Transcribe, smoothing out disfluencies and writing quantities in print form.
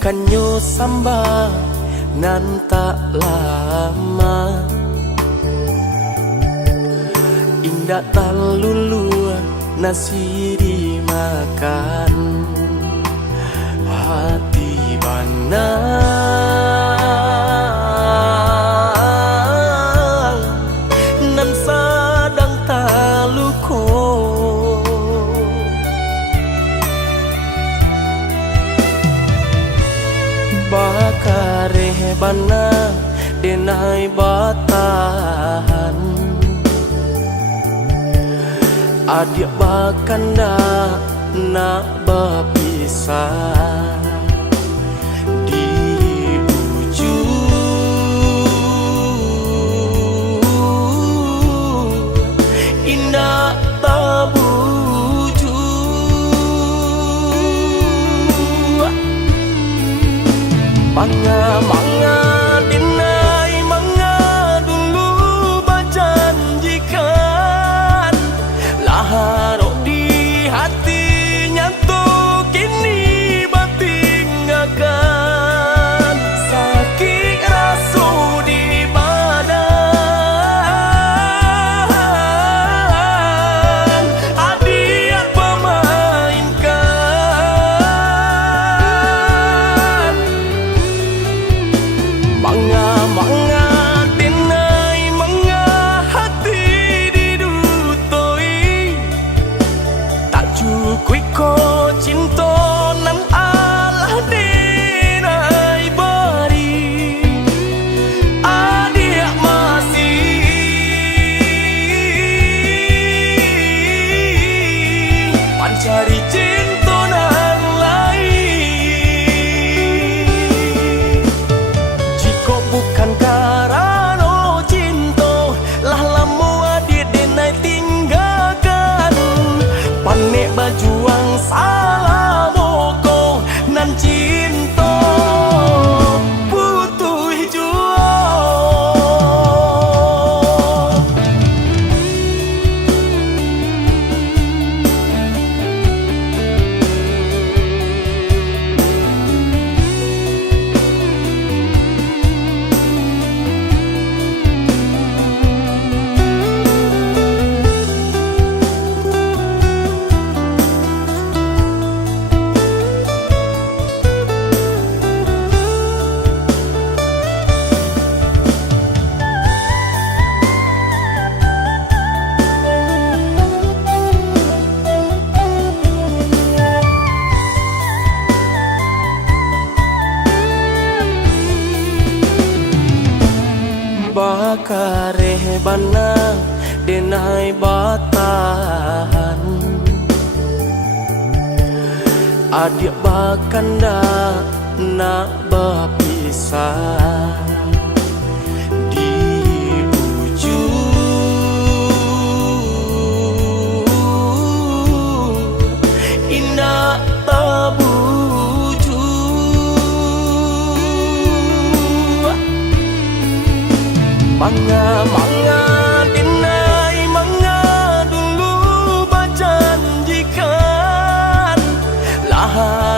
kanyo samba nan tak lama indah talulu nasi dimakan hati bana nan sadang taluko bakare bana denai batahan adik bakanda nak berpisah di ujung indah tabuju manga dinai manga dulu berjanjikan laharo di hatinya tuh kini bertinggalkan sakit rasu di badan adik pemainkan manga denai manga hati didutoi tak cukup ko cinta nan Allah denai beri adik masih pancari cinta nan lain jika bukan karena cinta lah lamu adik denai tinggalkan panik bajuang salah boko nan cinta putuh jua bakare bana denai batahan adik bakanda nak berpisah di ujung indah tabuju manga denai manga dulu berjanjikan lahar